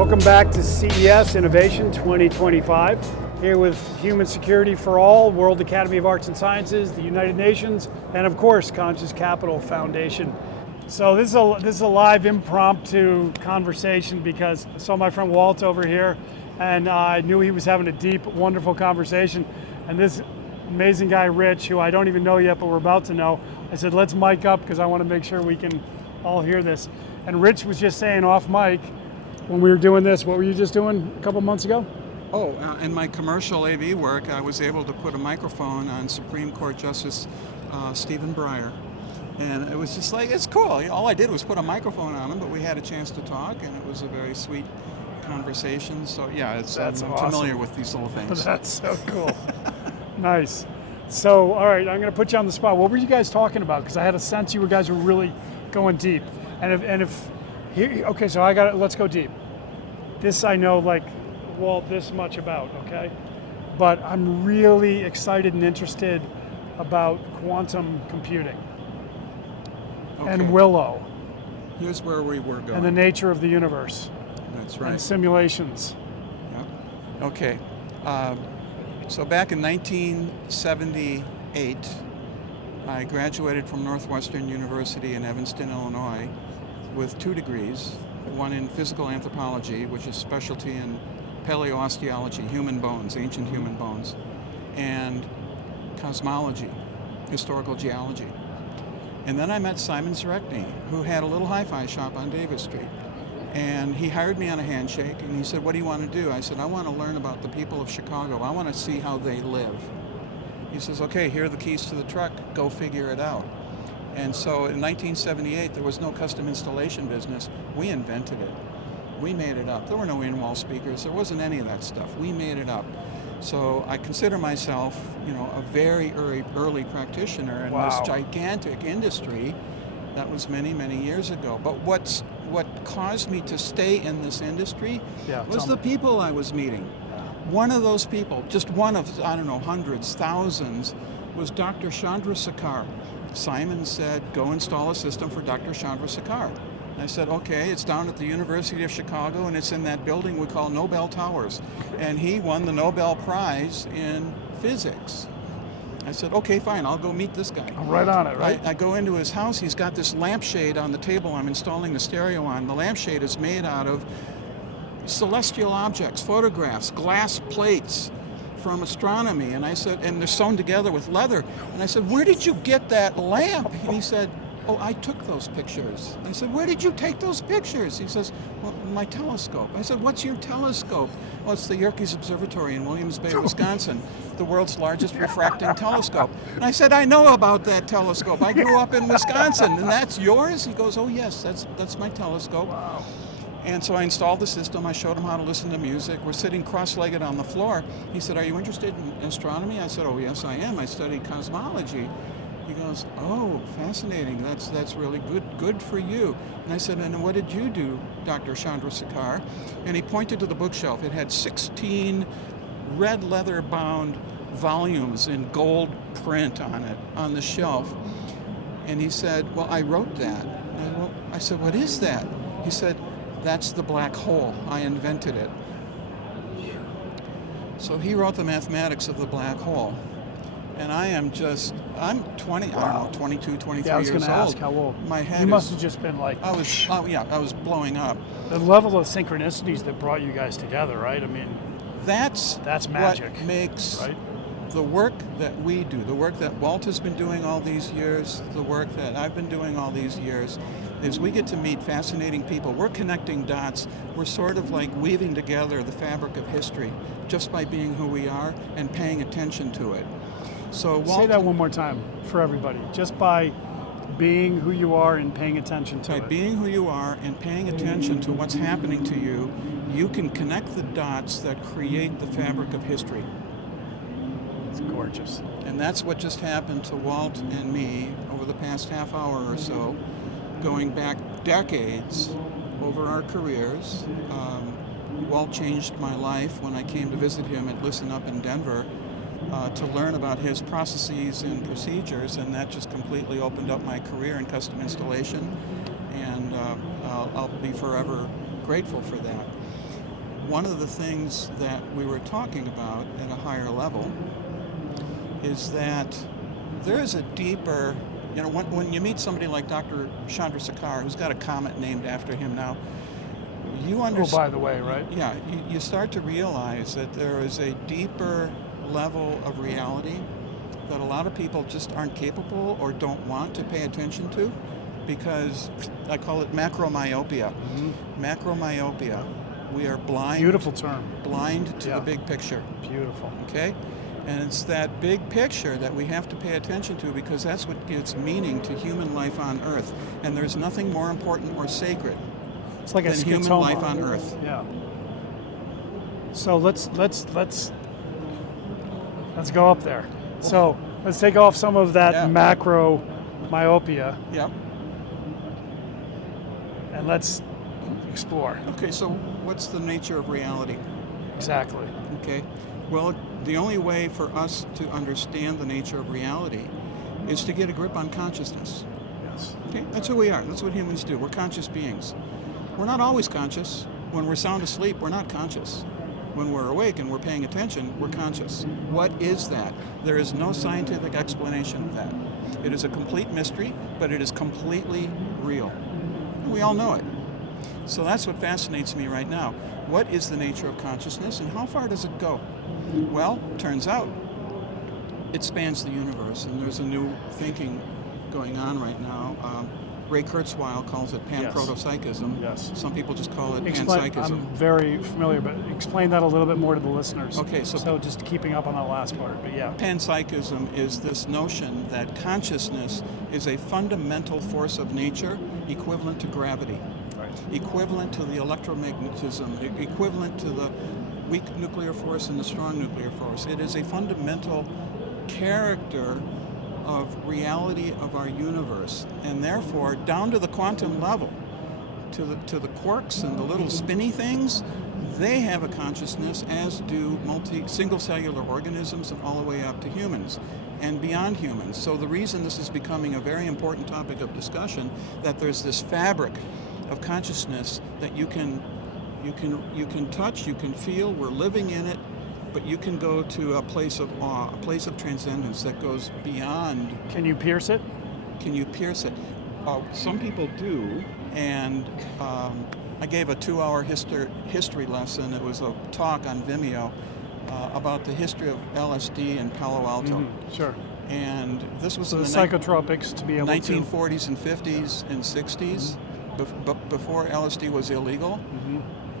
Welcome back to CES Innovation 2025. Here with Human Security for All, World Academy of Arts and Sciences, the United Nations, and of course, Conscious Capital Foundation. So this is a live impromptu conversation because I saw my friend Walt over here, and I knew he was having a deep, wonderful conversation. And this amazing guy, Rich, who I don't even know yet, but we're about to know, I said, let's mic up because I want to make sure we can all hear this. And Rich was just saying off mic, when we were doing this, what were you just doing a couple months ago? Oh, in my commercial AV work, I was able to put a microphone on Supreme Court Justice Stephen Breyer. And it was just like, it's cool. All I did was put a microphone on him, but we had a chance to talk, and it was a very sweet conversation. So yeah, I'm awesome. Familiar with these little things. That's so cool. Nice. So, all right, I'm going to put you on the spot. What were you guys talking about? Because I had a sense you guys were really going deep. Okay, so let's go deep. This I know, like, Walt, this much about, okay? But I'm really excited and interested about quantum computing and Willow. Here's where we were going. And the nature of the universe. That's right. And simulations. Yep. Okay. So back in 1978, I graduated from Northwestern University in Evanston, Illinois, with 2 degrees, one in physical anthropology, which is specialty in paleosteology, human bones, ancient human bones, and cosmology, historical geology. And then I met Simon Zerekny, who had a little hi-fi shop on Davis Street. And he hired me on a handshake, and he said, what do you want to do? I said, I want to learn about the people of Chicago. I want to see how they live. He says, okay, here are the keys to the truck. Go figure it out. And so in 1978, there was no custom installation business. We invented it. We made it up. There were no in-wall speakers. There wasn't any of that stuff. We made it up. So I consider myself, a very early practitioner in this gigantic industry. That was many, many years ago. But what caused me to stay in this industry was the people I was meeting. One of those people, just one of, hundreds, thousands, was Dr. Chandrasekhar. Simon said, go install a system for Dr. Chandrasekhar. I said, okay, it's down at the University of Chicago, and it's in that building we call Nobel Towers. And he won the Nobel Prize in physics. I said, okay, fine, I'll go meet this guy. I'm right on it, right? I go into his house. He's got this lampshade on the table I'm installing the stereo on. The lampshade is made out of celestial objects, photographs, glass plates from astronomy. And I said, and they're sewn together with leather. And I said, where did you get that lamp? And he said, oh, I took those pictures. I said, where did you take those pictures? He says, well, my telescope. I said, what's your telescope? Well, it's the Yerkes Observatory in Williams Bay, Wisconsin, the world's largest refracting telescope. And I said, I know about that telescope. I grew up in Wisconsin. And that's yours? He goes, oh, yes, that's my telescope. Wow. And so I installed the system. I showed him how to listen to music. We're sitting cross-legged on the floor. He said, are you interested in astronomy? I said, oh, yes, I am. I studied cosmology. He goes, oh, fascinating. That's really good for you. And I said, and what did you do, Dr. Chandrasekhar? And he pointed to the bookshelf. It had 16 red leather-bound volumes in gold print on it, on the shelf. And he said, well, I wrote that. And I said, what is that? He said, that's the black hole. I invented it. So he wrote the mathematics of the black hole. And I'm 20, I don't know, 22, 23 years old. Yeah, I was going to ask how old. My head you must have just been like... I was blowing up. The level of synchronicities that brought you guys together, right? I mean... That's magic. What makes the work that we do, the work that Walt has been doing all these years, the work that I've been doing all these years, is we get to meet fascinating people. We're connecting dots. We're sort of like weaving together the fabric of history just by being who we are and paying attention to it. So Walt, say that one more time for everybody. Just by being who you are and paying attention to it. By being who you are and paying attention to what's happening to you, you can connect the dots that create the fabric of history. It's gorgeous. And that's what just happened to Walt and me over the past half hour or so, going back decades over our careers. Walt changed my life when I came to visit him at Listen Up in Denver to learn about his processes and procedures, and that just completely opened up my career in custom installation, and I'll be forever grateful for that. one of the things that we were talking about at a higher level is that there is a deeper, when you meet somebody like Dr. Chandrasekhar, who's got a comet named after him now, you understand. Oh, by the way, right? Yeah, you start to realize that there is a deeper level of reality that a lot of people just aren't capable or don't want to pay attention to, because I call it macromyopia. Macromyopia. We are blind. Beautiful term. Blind to the big picture. Beautiful. Okay? And it's that big picture that we have to pay attention to, because that's what gives meaning to human life on Earth. And there's nothing more important or sacred it's like than a human schizoma. life on Earth. Yeah. So let's go up there. So let's take off some of that macro myopia. Yep. And let's explore. Okay, so what's the nature of reality? Exactly. Okay. Well, the only way for us to understand the nature of reality is to get a grip on consciousness. Yes. Okay? That's who we are. That's what humans do. We're conscious beings. We're not always conscious. When we're sound asleep, we're not conscious. When we're awake and we're paying attention, we're conscious. What is that? There is no scientific explanation of that. It is a complete mystery, but it is completely real. And we all know it. So that's what fascinates me right now. What is the nature of consciousness, and how far does it go? Well, turns out it spans the universe, and there's a new thinking going on right now. Ray Kurzweil calls it panpsychism. Yes. Some people just call it Panpsychism. I'm very familiar, but explain that a little bit more to the listeners. Okay, so just keeping up on that last part, but yeah. Panpsychism is this notion that consciousness is a fundamental force of nature equivalent to gravity. Equivalent to the electromagnetism, equivalent to the weak nuclear force and the strong nuclear force. It is a fundamental character of reality of our universe, and therefore down to the quantum level, to the quarks and the little spinny things, they have a consciousness, as do single cellular organisms, and all the way up to humans and beyond humans. So the reason this is becoming a very important topic of discussion, that there's this fabric of consciousness that you can touch, you can feel, we're living in it, but you can go to a place of awe, a place of transcendence that goes beyond. Can you pierce it? Can you pierce it? Some people do, and I gave a 2-hour history lesson. It was a talk on Vimeo about the history of LSD in Palo Alto. Sure. And this was so in the the psychotropics to be able 1940s and 50s and 60s. Before LSD was illegal,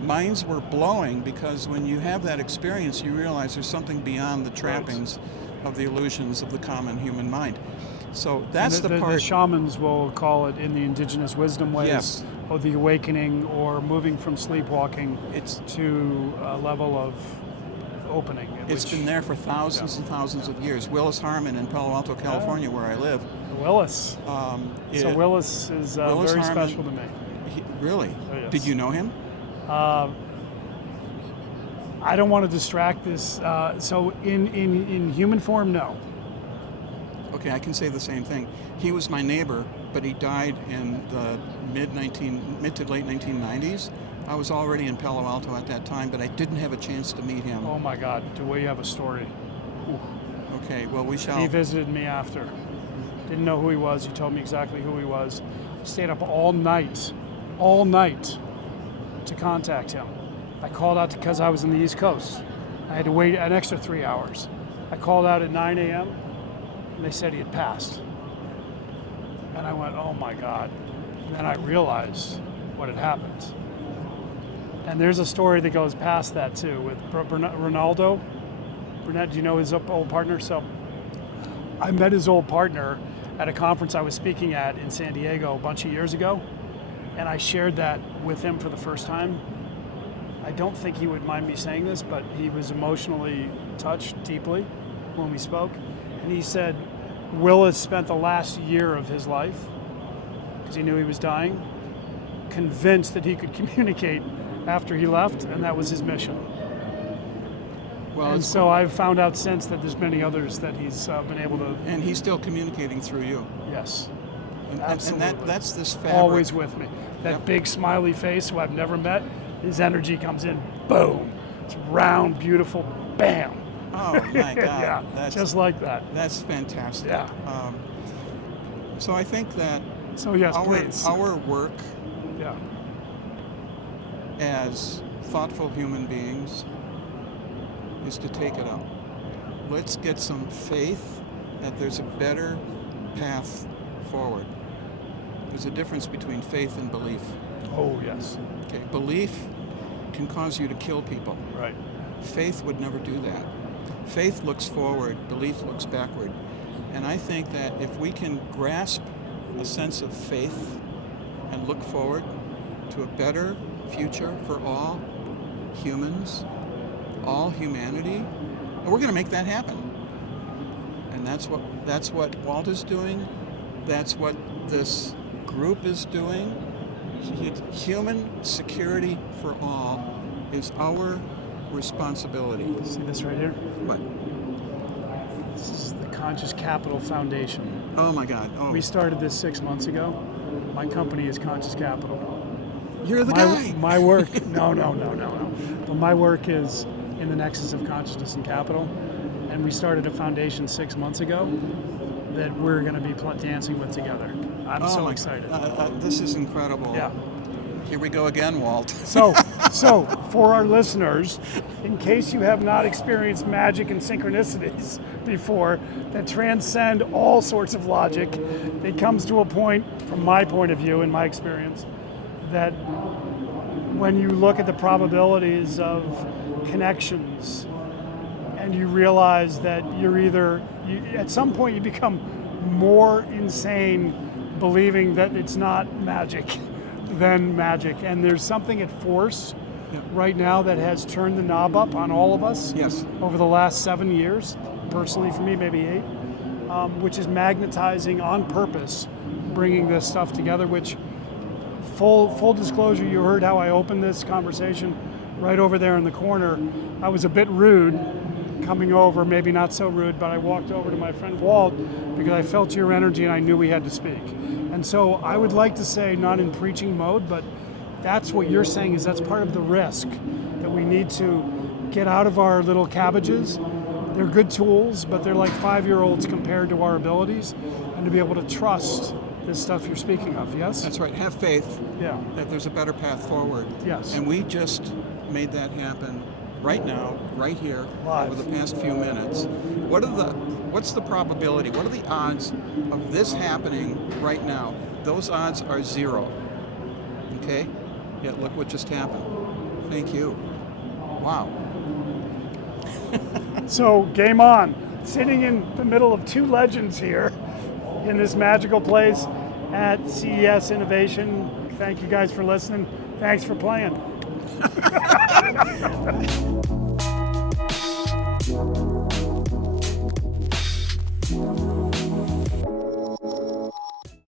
minds were blowing, because when you have that experience, you realize there's something beyond the trappings of the illusions of the common human mind. So that's the part. The shamans will call it, in the indigenous wisdom ways, or the awakening, or moving from sleepwalking to a level of opening. It's been there for thousands and thousands of years. Willis Harmon in Palo Alto, California, where I live. Willis. So Willis is Willis very Harmon, special to me. Really? Oh, yes. Did you know him? I don't want to distract this. So in human form, no. Okay, I can say the same thing. He was my neighbor, but he died in the mid to late 1990s. I was already in Palo Alto at that time, but I didn't have a chance to meet him. Oh my God, do we have a story? Ooh. Okay, well, we shall. He visited me after. Didn't know who he was. He told me exactly who he was. Stayed up all night to contact him. I called out because I was in the East Coast. I had to wait an extra 3 hours. I called out at 9 a.m. and they said he had passed. And I went, oh my God. And then I realized what had happened. And there's a story that goes past that too with Ronaldo. Burnett, do you know his old partner? So I met his old partner at a conference I was speaking at in San Diego a bunch of years ago. And I shared that with him for the first time. I don't think he would mind me saying this, but he was emotionally touched deeply when we spoke. And he said Willis spent the last year of his life, because he knew he was dying, convinced that he could communicate after he left, and that was his mission. Well, and so I've found out since that there's many others that he's been able to. And he's still communicating through you. Yes. And that's this fabric. Always with me. That big smiley face who I've never met, his energy comes in, boom. It's round, beautiful, bam. Oh my God. Yeah, That's just like that. That's fantastic. Yeah. So I think that So yes, please. our work Yeah. as thoughtful human beings is to take it up. Let's get some faith that there's a better path forward. There's a difference between faith and belief. Oh yes. Okay, belief can cause you to kill people. Right. Faith would never do that. Faith looks forward, belief looks backward. And I think that if we can grasp a sense of faith and look forward to a better future for all humans, all humanity, and we're going to make that happen. And that's what Walt is doing. That's what this group is doing. Human security for all is our responsibility. See this right here? What? This is the Conscious Capital Foundation. Oh my God. Oh. We started this 6 months ago. My company is Conscious Capital. You're the guy. My work, no. But my work is in the nexus of consciousness and capital. And we started a foundation 6 months ago that we're going to be dancing with together. I'm so excited. This is incredible. Yeah. Here we go again, Walt. So for our listeners, in case you have not experienced magic and synchronicities before that transcend all sorts of logic, it comes to a point, from my point of view, in my experience, that when you look at the probabilities of connections and you realize that at some point you become more insane believing that it's not magic than magic. And there's something at force right now that has turned the knob up on all of us over the last 7 years, personally for me, maybe 8, which is magnetizing on purpose, bringing this stuff together, which full disclosure, you heard how I opened this conversation right over there in the corner. I was a bit rude coming over, maybe not so rude, but I walked over to my friend Walt because I felt your energy and I knew we had to speak. And so I would like to say, not in preaching mode, but that's what you're saying, is that's part of the risk, that we need to get out of our little cabbages. They're good tools, but they're like 5-year-olds compared to our abilities, and to be able to trust this stuff you're speaking of, yes? That's right. Have faith that there's a better path forward. Yes. And we just made that happen right now, right here, Live. over the past few minutes. What's the probability? What are the odds of this happening right now? Those odds are 0. Okay? Yet look what just happened. Thank you. Wow. So game on. Sitting in the middle of 2 legends here in this magical place at CES Innovation. Thank you guys for listening. Thanks for playing.